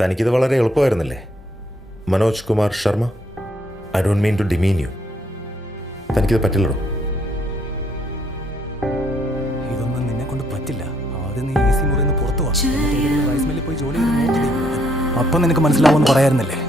തനിക്കിത് വളരെ എളുപ്പമായിരുന്നില്ലേ? Manoj Kumar Sharma, I don't mean to ഡിമീൻ U. തനിക്കിത് പറ്റില്ലടോ. ഇതൊന്നും നിന്നെ കൊണ്ട് പറ്റില്ല. ആദ്യം നീ AC മുറിയിൽ നിന്ന് പുറത്തു വാ. റൈസ് മില്ലിൽ പോയി ജോലി ചെയ്ത് നോക്കി. അപ്പം നിനക്ക് മനസ്സിലാവുമെന്ന് പറയായിരുന്നില്ലേ?